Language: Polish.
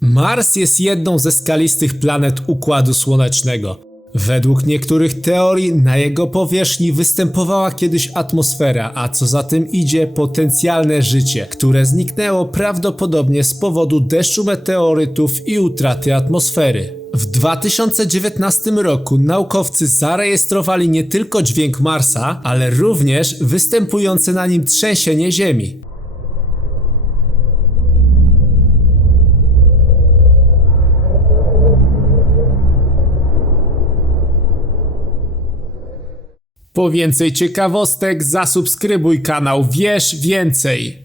Mars jest jedną ze skalistych planet Układu Słonecznego. Według niektórych teorii na jego powierzchni występowała kiedyś atmosfera, a co za tym idzie potencjalne życie, które zniknęło prawdopodobnie z powodu deszczu meteorytów i utraty atmosfery. W 2019 roku naukowcy zarejestrowali nie tylko dźwięk Marsa, ale również występujące na nim trzęsienie Ziemi. Po więcej ciekawostek zasubskrybuj kanał Wiesz Więcej.